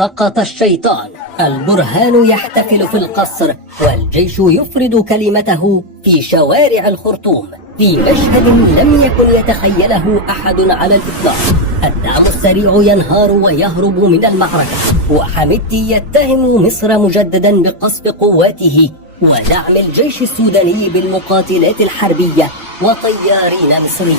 سقط الشيطان. البرهان يحتفل في القصر والجيش يفرد كلمته في شوارع الخرطوم في مشهد لم يكن يتخيله أحد على الإطلاق. الدعم السريع ينهار ويهرب من المعركة، وحميدتي يتهم مصر مجددا بقصف قواته ودعم الجيش السوداني بالمقاتلات الحربية وطيارين مصريين.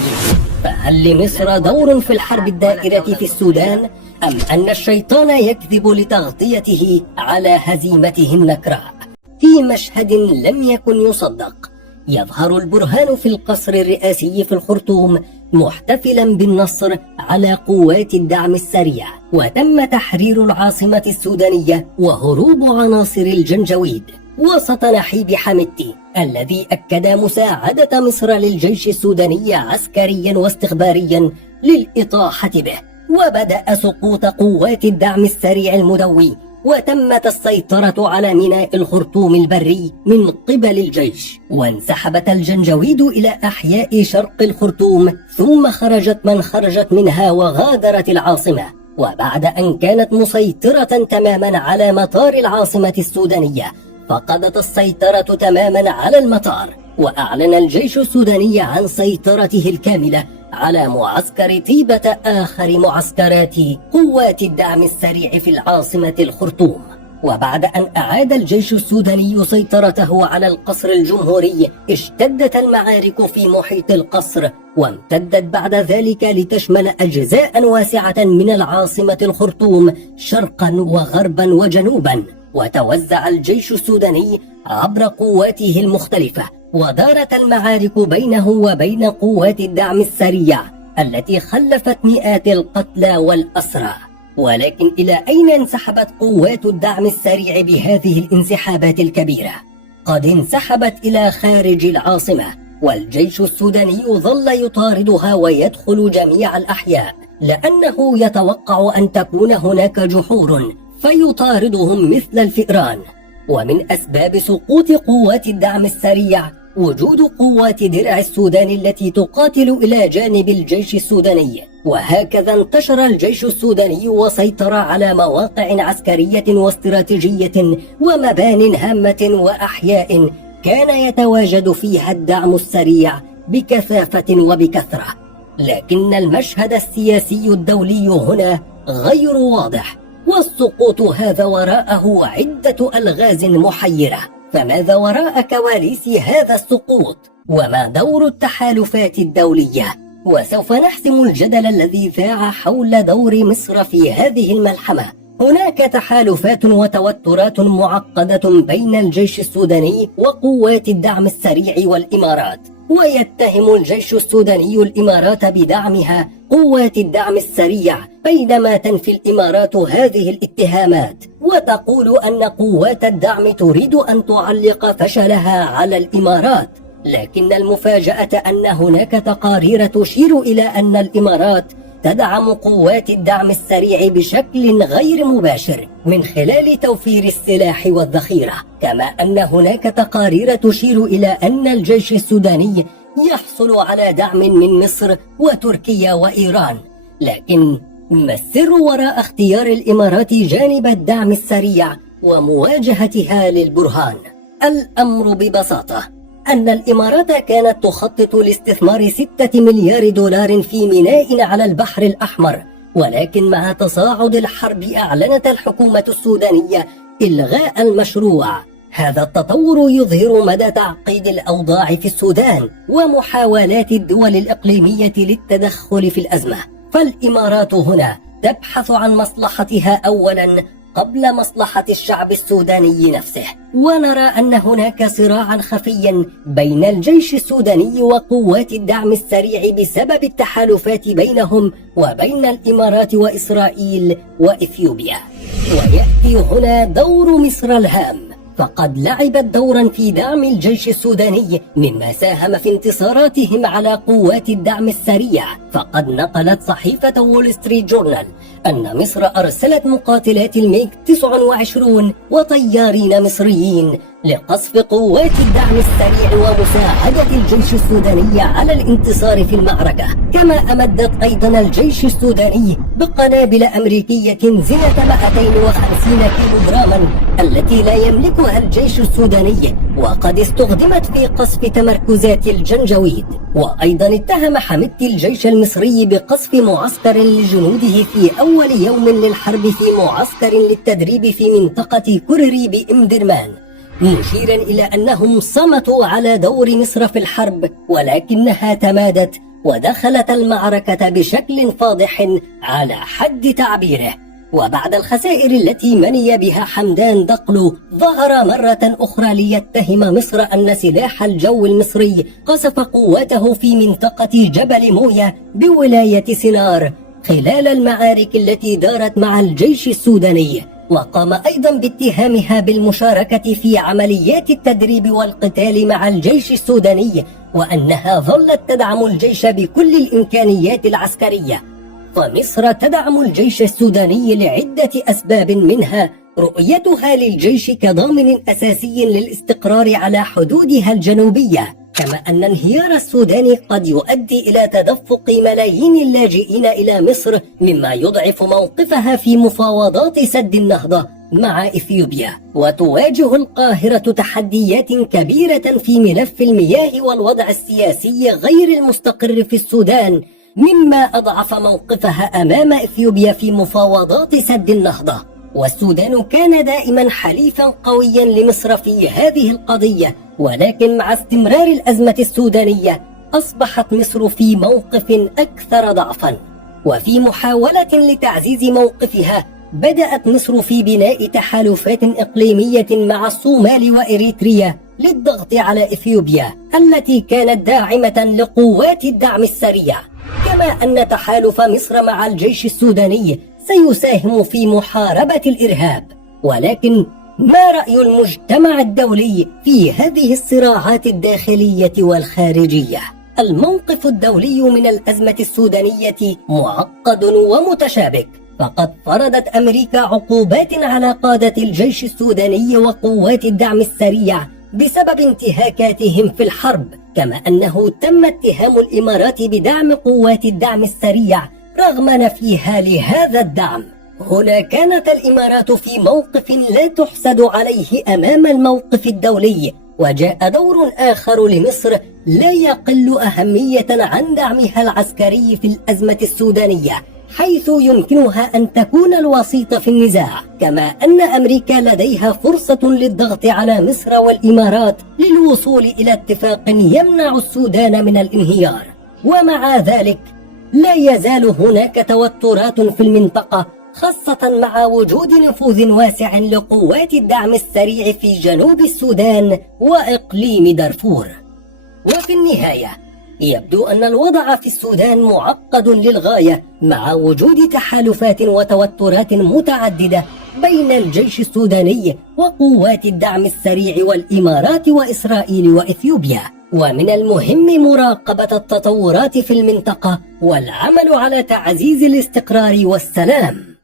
فهل لمصر دور في الحرب الدائرة في السودان، أم أن الشيطان يكذب لتغطيته على هزيمته النكراء؟ في مشهد لم يكن يصدق، يظهر البرهان في القصر الرئاسي في الخرطوم محتفلا بالنصر على قوات الدعم السريع، وتم تحرير العاصمة السودانية وهروب عناصر الجنجويد وسط نحيب حميدتي الذي أكد مساعدة مصر للجيش السوداني عسكريا واستخباريا للإطاحة به. وبدأ سقوط قوات الدعم السريع المدوي، وتمت السيطرة على ميناء الخرطوم البري من قبل الجيش، وانسحبت الجنجويد إلى أحياء شرق الخرطوم، ثم خرجت من خرجت منها وغادرت العاصمة. وبعد أن كانت مسيطرة تماما على مطار العاصمة السودانية، فقدت السيطرة تماما على المطار، وأعلن الجيش السوداني عن سيطرته الكاملة على معسكر طيبة، آخر معسكرات قوات الدعم السريع في العاصمة الخرطوم. وبعد أن أعاد الجيش السوداني سيطرته على القصر الجمهوري، اشتدت المعارك في محيط القصر، وامتدت بعد ذلك لتشمل أجزاء واسعة من العاصمة الخرطوم شرقا وغربا وجنوبا. وتوزع الجيش السوداني عبر قواته المختلفة، ودارت المعارك بينه وبين قوات الدعم السريع التي خلفت مئات القتلى والأسرى. ولكن إلى أين انسحبت قوات الدعم السريع بهذه الانسحابات الكبيرة؟ قد انسحبت إلى خارج العاصمة، والجيش السوداني ظل يطاردها ويدخل جميع الأحياء، لأنه يتوقع أن تكون هناك جحور فيطاردهم مثل الفئران. ومن أسباب سقوط قوات الدعم السريع وجود قوات درع السودان التي تقاتل إلى جانب الجيش السوداني. وهكذا انتشر الجيش السوداني وسيطر على مواقع عسكرية واستراتيجية ومبان هامة وأحياء كان يتواجد فيها الدعم السريع بكثافة وبكثرة. لكن المشهد السياسي الدولي هنا غير واضح، والسقوط هذا وراءه عدة ألغاز محيرة. فماذا وراء كواليس هذا السقوط؟ وما دور التحالفات الدولية؟ وسوف نحسم الجدل الذي ذاع حول دور مصر في هذه الملحمة. هناك تحالفات وتوترات معقدة بين الجيش السوداني وقوات الدعم السريع والإمارات، ويتهم الجيش السوداني الإمارات بدعمها قوات الدعم السريع، بينما تنفي الإمارات هذه الاتهامات وتقول أن قوات الدعم تريد أن تعلق فشلها على الإمارات. لكن المفاجأة أن هناك تقارير تشير إلى أن الإمارات تدعم قوات الدعم السريع بشكل غير مباشر من خلال توفير السلاح والذخيرة، كما أن هناك تقارير تشير إلى أن الجيش السوداني يحصل على دعم من مصر وتركيا وإيران. لكن ما السر وراء اختيار الإمارات جانب الدعم السريع ومواجهتها للبرهان؟ الأمر ببساطة أن الإمارات كانت تخطط لاستثمار 6 مليار دولار في ميناء على البحر الأحمر، ولكن مع تصاعد الحرب أعلنت الحكومة السودانية إلغاء المشروع. هذا التطور يظهر مدى تعقيد الأوضاع في السودان ومحاولات الدول الإقليمية للتدخل في الأزمة. فالإمارات هنا تبحث عن مصلحتها أولاً قبل مصلحة الشعب السوداني نفسه. ونرى أن هناك صراعا خفيا بين الجيش السوداني وقوات الدعم السريع بسبب التحالفات بينهم وبين الإمارات وإسرائيل وإثيوبيا. ويأتي هنا دور مصر الهام، فقد لعبت دورا في دعم الجيش السوداني، مما ساهم في انتصاراتهم على قوات الدعم السريع. فقد نقلت صحيفة وول ستريت جورنال أن مصر أرسلت مقاتلات الميج 29 وطيارين مصريين لقصف قوات الدعم السريع ومساعدة الجيش السوداني على الانتصار في المعركة. كما أمدت أيضا الجيش السوداني بقنابل أمريكية زنة 250 كيلوغراما التي لا يملكها الجيش السوداني، وقد استخدمت في قصف تمركزات الجنجويد. وأيضا اتهم حميدتي الجيش المصري بقصف معسكر لجنوده في أول يوم للحرب في معسكر للتدريب في منطقة كرري بإم درمان، مشيرا إلى أنهم صمتوا على دور مصر في الحرب ولكنها تمادت ودخلت المعركة بشكل فاضح على حد تعبيره. وبعد الخسائر التي مني بها حمدان دقلو، ظهر مرة أخرى ليتهم مصر أن سلاح الجو المصري قصف قواته في منطقة جبل مويا بولاية سنار خلال المعارك التي دارت مع الجيش السوداني، وقام أيضا باتهامها بالمشاركة في عمليات التدريب والقتال مع الجيش السوداني، وأنها ظلت تدعم الجيش بكل الإمكانيات العسكرية. فمصر تدعم الجيش السوداني لعدة أسباب، منها رؤيتها للجيش كضامن أساسي للاستقرار على حدودها الجنوبية، كما أن انهيار السودان قد يؤدي إلى تدفق ملايين اللاجئين إلى مصر، مما يضعف موقفها في مفاوضات سد النهضة مع إثيوبيا. وتواجه القاهرة تحديات كبيرة في ملف المياه والوضع السياسي غير المستقر في السودان، مما أضعف موقفها أمام إثيوبيا في مفاوضات سد النهضة. والسودان كان دائما حليفا قويا لمصر في هذه القضية، ولكن مع استمرار الأزمة السودانية أصبحت مصر في موقف أكثر ضعفا. وفي محاولة لتعزيز موقفها بدأت مصر في بناء تحالفات إقليمية مع الصومال وإريتريا للضغط على إثيوبيا التي كانت داعمة لقوات الدعم السريع، كما أن تحالف مصر مع الجيش السوداني سيساهم في محاربة الإرهاب. ولكن ما رأي المجتمع الدولي في هذه الصراعات الداخلية والخارجية؟ الموقف الدولي من الأزمة السودانية معقد ومتشابك، فقد فرضت أمريكا عقوبات على قادة الجيش السوداني وقوات الدعم السريع بسبب انتهاكاتهم في الحرب، كما أنه تم اتهام الإمارات بدعم قوات الدعم السريع رغم نفيها لهذا الدعم. هنا كانت الإمارات في موقف لا تحسد عليه أمام الموقف الدولي، وجاء دور آخر لمصر لا يقل أهمية عن دعمها العسكري في الأزمة السودانية، حيث يمكنها أن تكون الوسيط في النزاع، كما أن أمريكا لديها فرصة للضغط على مصر والإمارات للوصول إلى اتفاق يمنع السودان من الانهيار. ومع ذلك لا يزال هناك توترات في المنطقة، خاصة مع وجود نفوذ واسع لقوات الدعم السريع في جنوب السودان وإقليم دارفور. وفي النهاية يبدو أن الوضع في السودان معقد للغاية، مع وجود تحالفات وتوترات متعددة بين الجيش السوداني وقوات الدعم السريع والإمارات وإسرائيل وإثيوبيا. ومن المهم مراقبة التطورات في المنطقة والعمل على تعزيز الاستقرار والسلام.